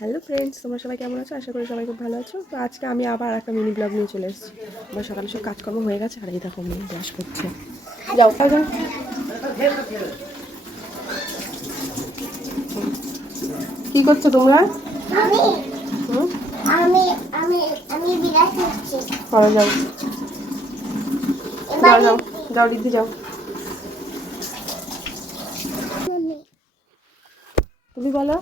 Hello friends, তোমরা সবাই কেমন আছো? আশা করি সবাই খুব ভালো আছো। তো আজকে আমি আবার একটা মিনি ব্লগ নিয়ে চলে এসেছি। আমার সকালে সব কাজকর্ম হয়ে গেছে, আর এই দেখো মেয়ে ব্রাশ করছে। যাও যাও। কি করছো তোমরা? আমি আমি আমি বিরাট করছি। করো, যাও যাও যাও যাও দিদি যাও। তুমি বলো,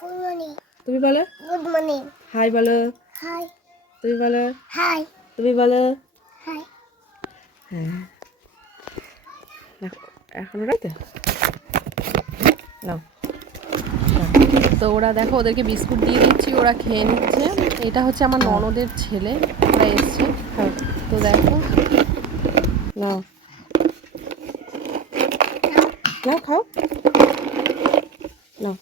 গুড মর্নিং। তুমি বলো। Good morning. হাই বলো। হাই। তুমি বলো। হাই। তুমি বলো। হাই। হ্যাঁ, এখনো রাইতে নাও। তো ওরা দেখো, ওদেরকে বিস্কুট দিয়ে দিচ্ছি, ওরা খেয়ে নিচ্ছে। এটা হচ্ছে আমার ননদের ছেলে, ওরা এসছে। তো দেখো, নাও নাও খাও, নাও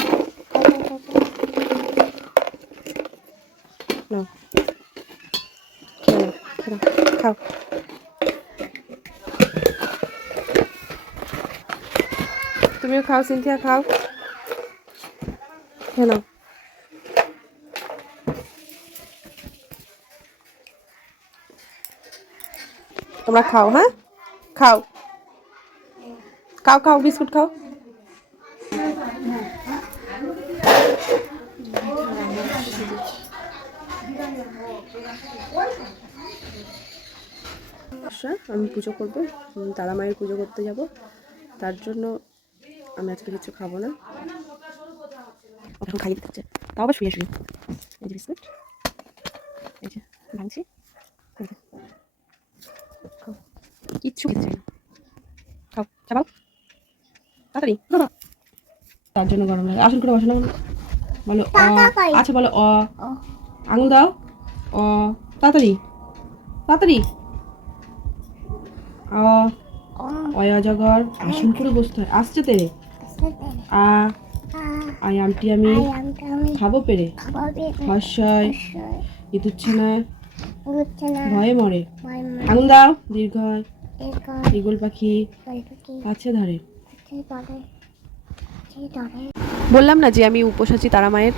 নাও, খেয়ে নাও, খাও। তুমিও খাও, সিনথিয়া খাও, খেয়ে নাও। তোমরা খাও, হ্যাঁ খাও খাও খাও, বিস্কুট খাও। আমি পুজো করবো, তারা মায়ের পুজো করতে যাব। তার জন্য আমি আজকে কিছু খাবো না। এখন খাইয়ে দিতে হচ্ছে, তাও আবার শুয়ে শুয়ে। এই যে বিস্কুট, এই যে ভাঙছি, কিচ্ছু খেতে চাই না। খাও, চাবাও তাড়াতাড়ি। তার জন্য গরম লাগে। আসল করে বসো না, বলো অ। আচ্ছা বলো অ, আঙুল দাও অ, তাড়াতাড়ি তাড়াতাড়ি। অ, অজগর, আসল করে বসতে হয়। আসছে তেরে, আ, আই আমটি আমি খাবো পেরে, হর্ষয় ইতুচ্ছে না ভয়ে মরে, আঙুল দাও দীর্ঘয়, ঈগল পাখি আছে ধরে। বললাম না যে আমি উপোস আছি তারা মায়ের,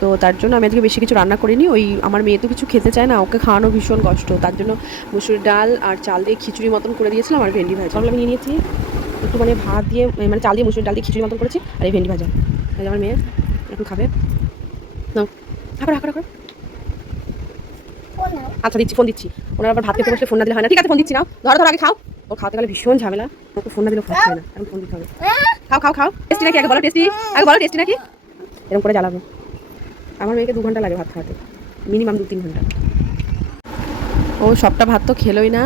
তো তার জন্য আমি আজকে বেশি কিছু রান্না করিনি। ওই আমার মেয়ে তো কিছু খেতে চায় না, ওকে খাওয়ানো ভীষণ কষ্ট। তার জন্য মুসুর ডাল আর চাল দিয়ে খিচুড়ি মতন করে দিয়েছিলাম, আর ভেন্ডি ভাজা আমি নিয়ে নিয়েছি। একটু মানে ভাত দিয়ে, মানে চাল দিয়ে মুসুর ডাল দিয়ে খিচুড়ি মতন করেছি, আর এই ভেন্ডি ভাজা। এই আমার মেয়ে একটু খাবে, নাও হাঁকড়ো হাঁকড়ো হাঁকড়ো। আচ্ছা দিচ্ছি, ফোন দিচ্ছি। ওনার আবার ভাত খেতে বসলে ফোন না দিলে হয় না। ঠিক আছে ফোন দিচ্ছি, নাও ধরো ধরো, আগে খাও। ও খাওয়াতে গেলে ভীষণ ঝামেলা, ওকে ফোন না দিলে খাওয়া হয় না, এখন ফোন দিতে হবে। খাও খাও খাও, টেস্টি নাকি আগে বলো, টেস্টি আগে বলো, টেস্টি নাকি। এরকম করে জ্বালাবো। আমার মেয়েকে 2 ঘন্টা লাগে ভাত খাওয়াতে, মিনিমাম 2-3 ঘন্টা। ও সবটা ভাত তো খেলোই না।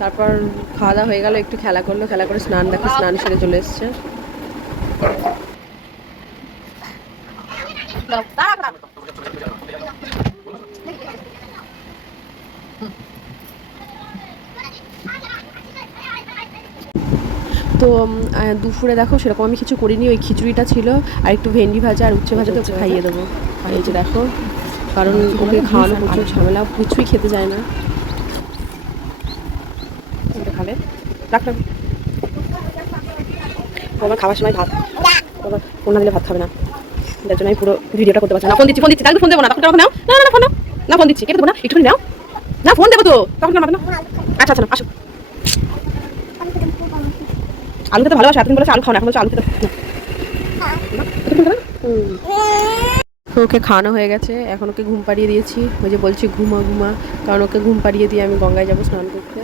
তারপর খাওয়া দাওয়া হয়ে গেল, একটু খেলা করলো, খেলা করে স্নান, দেখো স্নান সেরে চলে এসছে। তো দুপুরে দেখো সেরকম আমি কিছু করিনি, ওই খিচুড়িটা ছিল, আর একটু ভেন্ডি ভাজা আর উচ্ছে ভাজা তো ওকে খাইয়ে দেবো। এই যে দেখো, কারণ ওকে খাওয়ানো প্রচুর ঝামেলা, কিছুই খেতে যায় না। খাবে রাখ, আমার খাওয়ার সময় ভাত, বাবা ফোন না দিলে ভাত খাবে না। যার জন্য আমি পুরো ভিডিওটা করতে পারছি না। ফোন দিচ্ছি, ফোন দিচ্ছি, তাহলে ফোন দেবো না, তখন নাও। না না ফোন নাও, না ফোন দিচ্ছি, কেটে দেবো না, একটুখানি নাও না, ফোন দেবো তো তখন না। আচ্ছা আচ্ছা আসো। আলু খেতে ভালোবাসো, এতদিন বলেছে আলু খাও না, এখন বলছো আলু খেতে। ওকে খাওয়ানো হয়ে গেছে, এখন ওকে ঘুম পাড়িয়ে দিয়েছি। ওই যে বলছি ঘুমা ঘুমা, কারণ ওকে ঘুম পাড়িয়ে দিয়ে আমি গঙ্গায় যাবো স্নান করতে।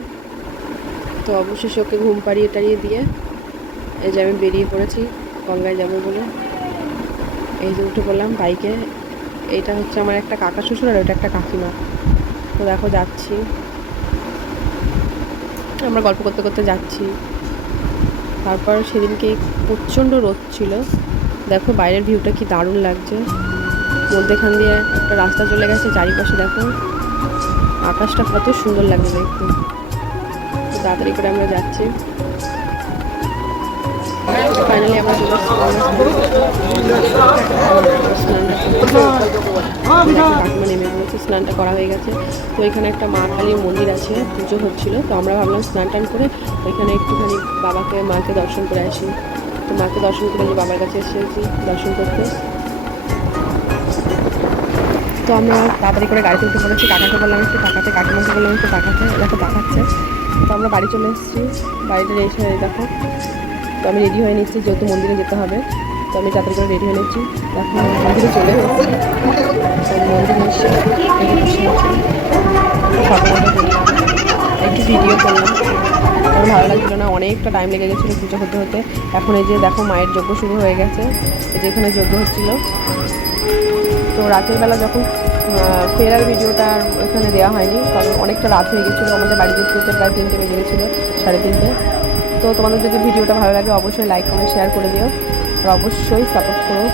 তো অবশেষে ওকে ঘুম পাড়িয়ে টাড়িয়ে দিয়ে এই যে আমি বেরিয়ে পড়েছি গঙ্গায় যাবো বলে। এই যে উঠে পড়লাম বাইকে। এইটা হচ্ছে আমার একটা কাকা শ্বশুর, আর ওইটা একটা কাকিমা। তো দেখো যাচ্ছি, আমরা গল্প করতে করতে যাচ্ছি। তারপর সেদিনকে প্রচণ্ড রোদ ছিল, দেখো বাইরের ভিউটা কি দারুণ লাগছে। মধ্যেখান দিয়ে একটা রাস্তা চলে গেছে, চারিপাশে দেখো আকাশটা কত সুন্দর লাগছে দেখতে। তাড়াতাড়ি করে আমরা যাচ্ছি। ফাইনালি আমরা চলে আসছি কাকিমা নেমে পড়েছে, স্নানটা করা হয়ে গেছে। তো এখানে একটা মা কালীর মন্দির আছে, পুজো হচ্ছিল, তো আমরা ভাবলাম স্নান টান করে ওইখানে একটুখানি বাবাকে মাকে দর্শন করে আসি। তো মাকে দর্শন করে বাবার কাছে এসেছি দর্শন করতে। তো আমরা তাড়াতাড়ি করে গাড়িতে উঠে পড়েছি, কাকাকে বললাম একটু তাকাতে, কাকিমাকে বললাম একটু তাকাতে, দেখো তাকাচ্ছে। তো আমরা বাড়ি চলে এসেছি, বাড়িতে এসে দেখো তো আমি রেডি হয়ে নিচ্ছি, যেহেতু মন্দিরে যেতে হবে। তো আমি তাড়াতাড়ি করে রেডি হয়ে নিচ্ছি, দেখো মন্দিরে চলে এসেছি। তো মন্দিরে এসে একটু ভিডিও করলাম, আমার ভালো লাগছিলো না, অনেকটা টাইম লেগে গেছিলো পুজো হতে হতে। এখন এই যে দেখো মায়ের যজ্ঞ শুরু হয়ে গেছে, এই যে এখানে যজ্ঞ হচ্ছিলো। তো রাতের বেলা যখন ফেরার ভিডিওটা আর এখানে দেওয়া হয়নি, কারণ অনেকটা রাত হয়ে গেছিলো, আমাদের বাড়ি যেতে যেতে প্রায় 3টে বেজে গেছিলো, 3:30। তো তোমাদের যদি ভিডিওটা ভালো লাগে অবশ্যই লাইক কমেন্ট শেয়ার করে দিও, আর অবশ্যই সাপোর্ট করো।